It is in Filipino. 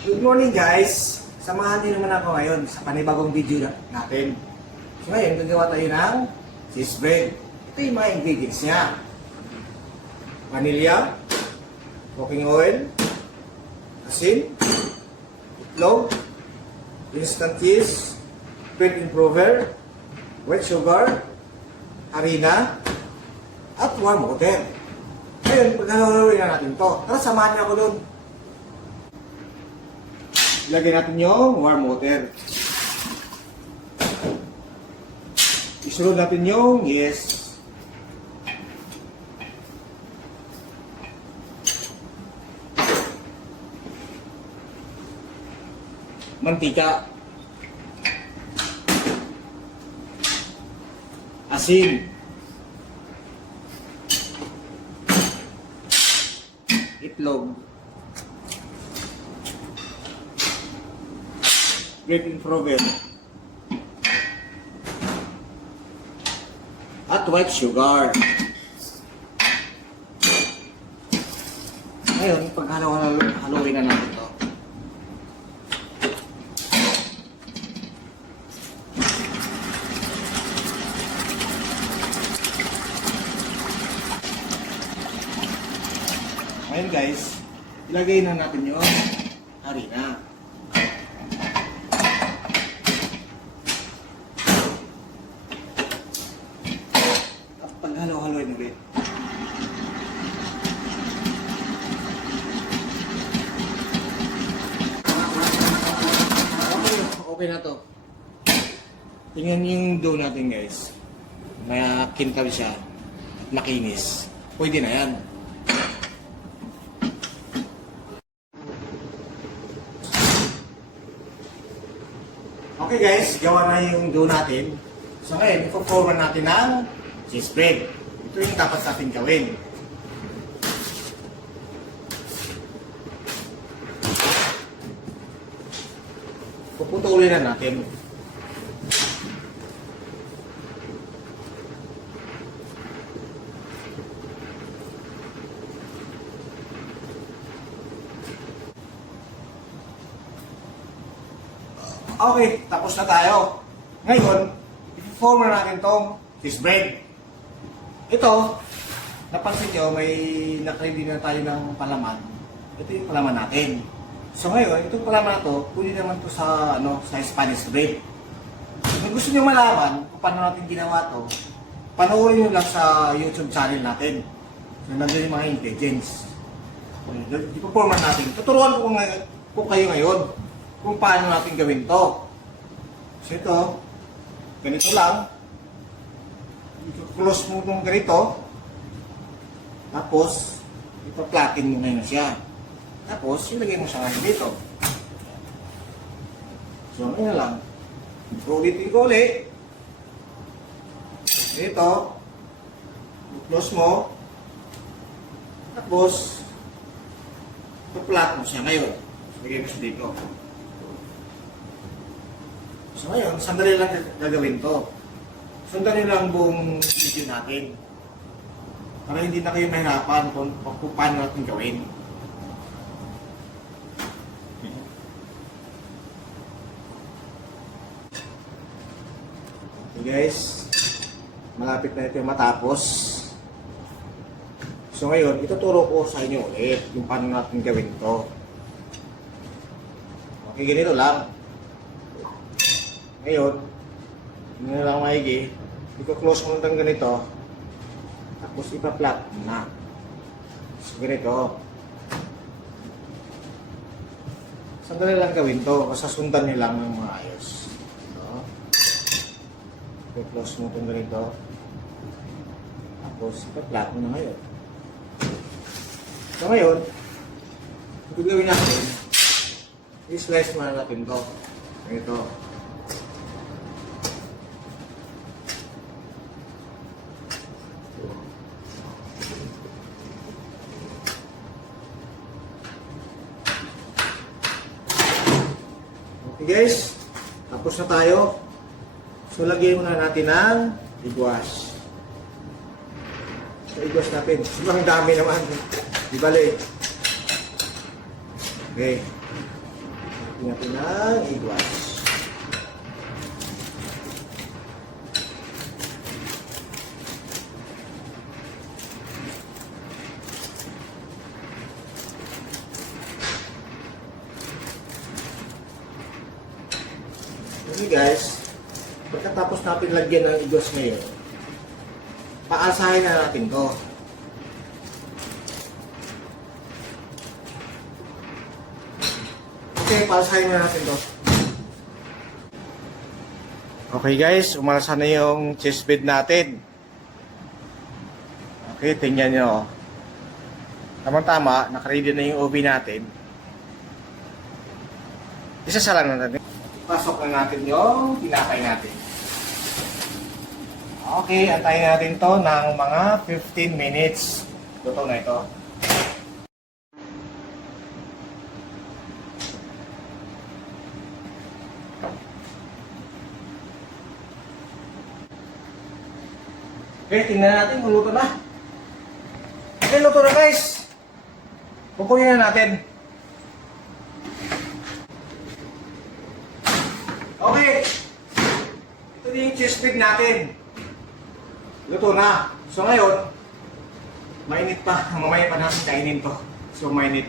Good morning guys! Samahan niyo naman ako ngayon sa panibagong video natin. So ngayon, gagawa tayo ng cheese bread. Ito yung mga ingredients niya. Vanilla, cooking oil, asin, itlog, instant cheese, bread improver, white sugar, harina, at warm water. Ngayon, pagkakaroon na natin to. Tara, samahan niyo ako doon. Ilagay natin yung warm water. Isunod natin yung yes. Mantika. Asin. Itlog. Bread improver. At white sugar. Ngayon, paghalo-haluin na natin ito. Ngayon guys, ilagay na natin yung harina. Halo-haloin ulit. Okay na to. Tingnan yung dough natin guys. May kintab siya. Makinis. Pwede na yan. Okay guys, gawa na yung dough natin. So ngayon, ipo-forman natin ng cheese bread. Ito yung dapat natin gawin. Puputulin na natin. Okay, tapos na tayo. Ngayon, ipo-form na natin tong cheese bread. Ito, napansin nyo, may nakaready na tayo ng palaman. Ito yung palaman natin. So ngayon, itong palaman na to, pwede naman to sa, sa Spanish bread. Kung gusto nyo malaman kung paano natin ginawa to, panoorin nyo lang sa YouTube channel natin. So nandun yung mga ingredients. Ipo-forman natin. Tuturuan ko kayo ngayon kung paano natin gawin to. So ito, ganito lang. I-close mo nung ganito. Tapos, ipa-flatten mo ngayon siya. Tapos, ilagay mo siya ngayon dito. So, ano lang. Ulitin ko ulit. Dito. I-close mo. Tapos, ipa-flat mo siya ngayon. Ilagay mo siya dito. So, ngayon, sandali lang gagawin to. Sundan nyo lang buong video natin. Para hindi na kayo mahirapan kung paano natin gawin. Okay guys, malapit na ito yung matapos. So ngayon, ituturo ko sa inyo ulit yung paano natin gawin to. Okay, ganito lang. Ngayon, hindi na lang maigi. I-close mo lang ganito. Tapos ipa-flat na. So, ganito. Sandali lang gawin to. Basta sundan nyo lang ng maayos. So, i-close mo itong ganito. Tapos ipa-flat mo na ngayon. So ngayon, ito gawin natin. I-slice mo na natin to. Ganito. Okay guys, tapos na tayo. So lagyan muna natin ng igwas. So igwas natin. Sobrang dami naman. Di bali. Okay. natin ng egg wash. Okay guys, pagkatapos natin lagyan ng egg wash ngayon, paasahin na natin to. Okay, paasahin na natin to. Okay guys, umalasa na yung chest bed natin. Okay, tingnan nyo. Tama-tama, nakaready na yung oven natin. Isasala na natin. Pasok na natin yung tinapay natin. Okay, antayin natin to ng mga 15 minutes. Luto na ito. Okay, tingnan natin kung luto na. Okay, luto na guys. Pupunin na natin. Okay. Ito na yung chest bed natin. Luto na. So ngayon, mainit pa. Mamaya pa natin kainin to. So mainit.